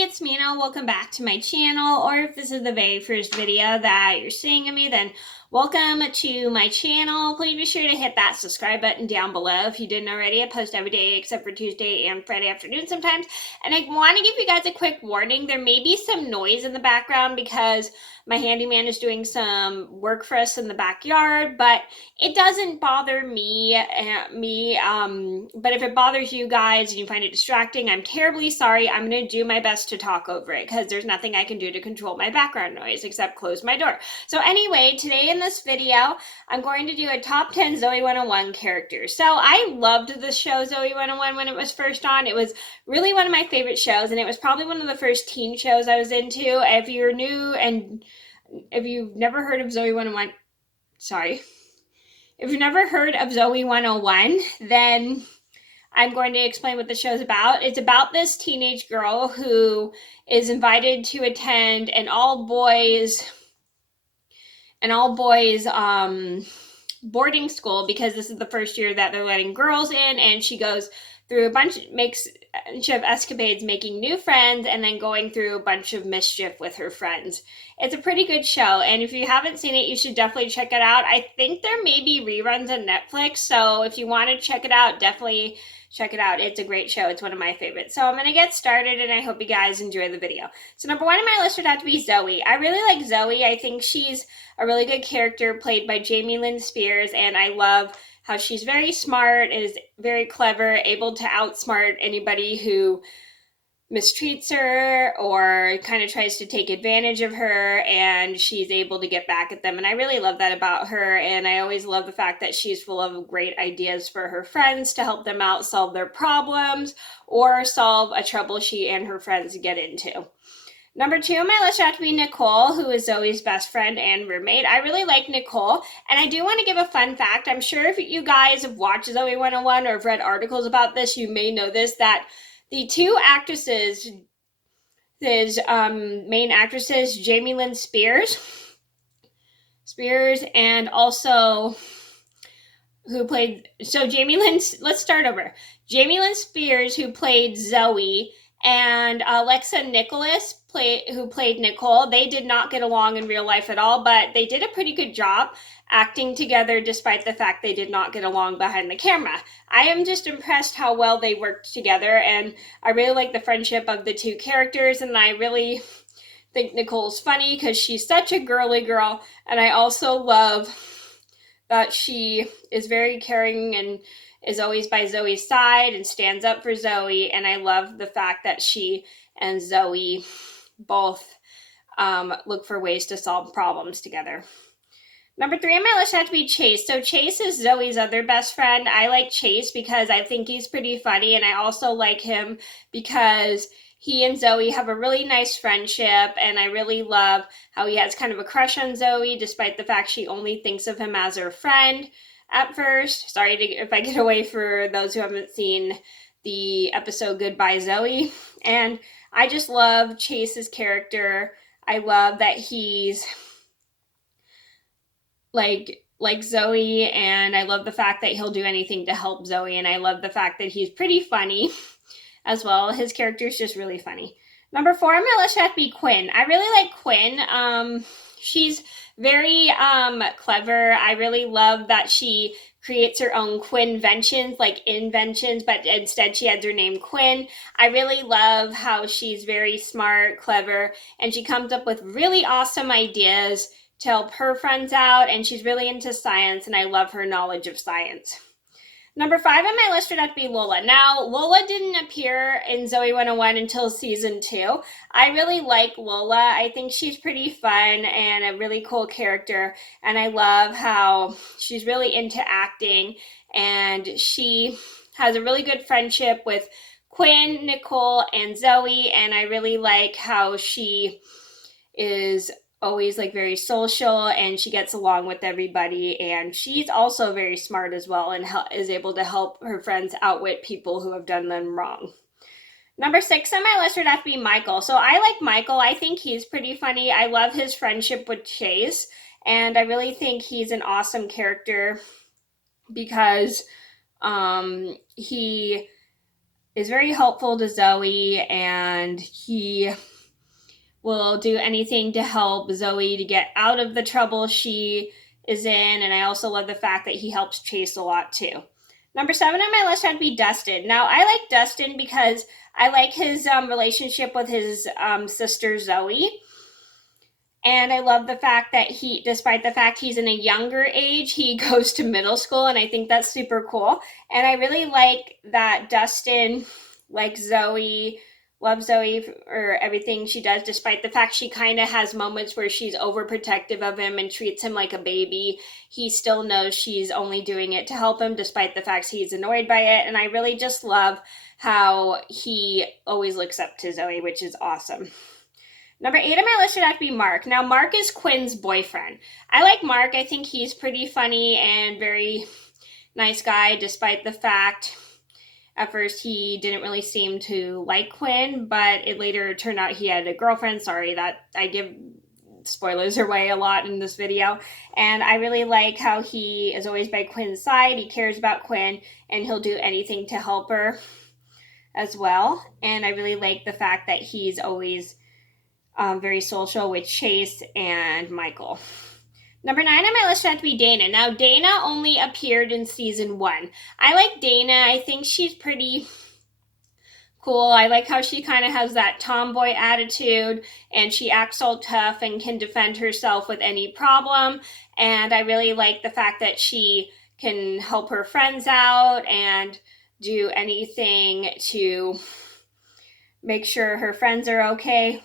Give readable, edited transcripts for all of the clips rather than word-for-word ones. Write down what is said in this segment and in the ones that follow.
it's Mena. Welcome back to my channel, or if this is the very first video that you're seeing of me, then welcome to my channel. Please be sure to hit that subscribe button down below if you didn't already. I post every day except for Tuesday and Friday afternoon sometimes. And I want to give you guys a quick warning. There may be some noise in the background because my handyman is doing some work for us in the backyard, but it doesn't bother me. But if it bothers you guys and you find it distracting, I'm terribly sorry. I'm going to do my best to talk over it because there's nothing I can do to control my background noise except close my door. So anyway, today in this video, I'm going to do a top 10 Zoey 101 characters. So I loved the show Zoey 101 when it was first on. It was really one of my favorite shows, and it was probably one of the first teen shows I was into. If you're new and if you've never heard of Zoey 101, sorry. If you've never heard of Zoey 101, then I'm going to explain what the show's about. It's about this teenage girl who is invited to attend an all boys boarding school because this is the first year that they're letting girls in, and she goes through makes a bunch of escapades, making new friends, and then going through a bunch of mischief with her friends. It's a pretty good show, and if you haven't seen it, you should definitely check it out. I think there may be reruns on Netflix, so if you want to check it out, definitely check it out. It's a great show. It's one of my favorites. So I'm going to get started, and I hope you guys enjoy the video. So number one on my list would have to be Zoey. I really like Zoey. I think she's a really good character played by Jamie Lynn Spears, and I love how she's very smart, is very clever, able to outsmart anybody who mistreats her or kind of tries to take advantage of her, and she's able to get back at them. And I really love that about her, and I always love the fact that she's full of great ideas for her friends to help them out solve their problems or solve a trouble she and her friends get into. Number two on my list had to be Nicole, who is Zoey's best friend and roommate. I really like Nicole, and I do want to give a fun fact. I'm sure if you guys have watched Zoey 101 or have read articles about this, you may know this, that the two actresses, main actresses, Jamie Lynn Spears, and also let's start over. Jamie Lynn Spears, who played Zoey, and Alexa Nicholas, who played Nicole, they did not get along in real life at all, but they did a pretty good job acting together despite the fact they did not get along behind the camera. I am just impressed how well they worked together, and I really like the friendship of the two characters, and I really think Nicole's funny because she's such a girly girl, and I also love that she is very caring and is always by Zoey's side and stands up for Zoey, and I love the fact that she and Zoey both look for ways to solve problems together. Number three on my list had to be Chase. So Chase is Zoey's other best friend. I like Chase because I think he's pretty funny, and I also like him because he and Zoey have a really nice friendship, and I really love how he has kind of a crush on Zoey despite the fact she only thinks of him as her friend at first. Sorry if I get away for those who haven't seen the episode Goodbye Zoey. And I just love Chase's character. I love that he's like Zoey, and I love the fact that he'll do anything to help Zoey, and I love the fact that he's pretty funny as well. His character is just really funny. Number four on my list had to be Quinn. I really like Quinn. She's very clever. I really love that she creates her own Quinventions, like inventions, but instead she adds her name Quinn. I really love how she's very smart, clever, and she comes up with really awesome ideas to help her friends out, and she's really into science, and I love her knowledge of science. Number five on my list would have to be Lola. Now, Lola didn't appear in Zoey 101 until season 2. I really like Lola. I think she's pretty fun and a really cool character, and I love how she's really into acting, and she has a really good friendship with Quinn, Nicole, and Zoey, and I really like how she is always like very social, and she gets along with everybody, and she's also very smart as well and is able to help her friends outwit people who have done them wrong. Number six on my list would have to be Michael. So I like Michael. I think he's pretty funny. I love his friendship with Chase, and I really think he's an awesome character because he is very helpful to Zoey, and he will do anything to help Zoey to get out of the trouble she is in. And I also love the fact that he helps Chase a lot too. Number 7 on my list had to be Dustin. Now, I like Dustin because I like his relationship with his sister Zoey. And I love the fact that he, despite the fact he's in a younger age, he goes to middle school, and I think that's super cool. And I really like that Dustin, like Zoey, loves Zoey for everything she does, despite the fact she kind of has moments where she's overprotective of him and treats him like a baby. He still knows she's only doing it to help him, despite the fact he's annoyed by it. And I really just love how he always looks up to Zoey, which is awesome. Number 8 on my list would have to be Mark. Now, Mark is Quinn's boyfriend. I like Mark. I think he's pretty funny and very nice guy, despite the fact at first he didn't really seem to like Quinn, but it later turned out he had a girlfriend. Sorry that I give spoilers away a lot in this video. And I really like how he is always by Quinn's side. He cares about Quinn, and he'll do anything to help her as well. And I really like the fact that he's always very social with Chase and Michael. Number 9 on my list had to be Dana. Now, Dana only appeared in season 1. I like Dana. I think she's pretty cool. I like how she kind of has that tomboy attitude, and she acts all tough and can defend herself with any problem. And I really like the fact that she can help her friends out and do anything to make sure her friends are okay.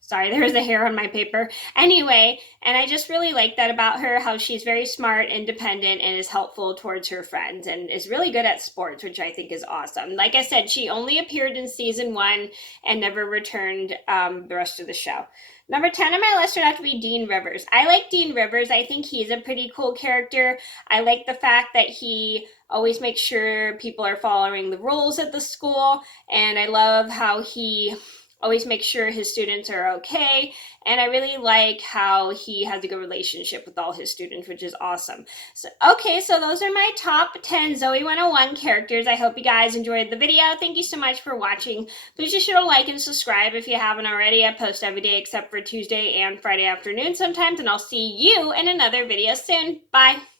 Sorry, there's a hair on my paper. Anyway, and I just really like that about her, how she's very smart, independent, and is helpful towards her friends, and is really good at sports, which I think is awesome. Like I said, she only appeared in season 1 and never returned the rest of the show. Number 10 on my list would have to be Dean Rivers. I like Dean Rivers. I think he's a pretty cool character. I like the fact that he always makes sure people are following the rules at the school, and I love how he always make sure his students are okay. And I really like how he has a good relationship with all his students, which is awesome. So those are my top 10 Zoey 101 characters. I hope you guys enjoyed the video. Thank you so much for watching. Please be sure to like and subscribe if you haven't already. I post every day except for Tuesday and Friday afternoon sometimes, and I'll see you in another video soon. Bye.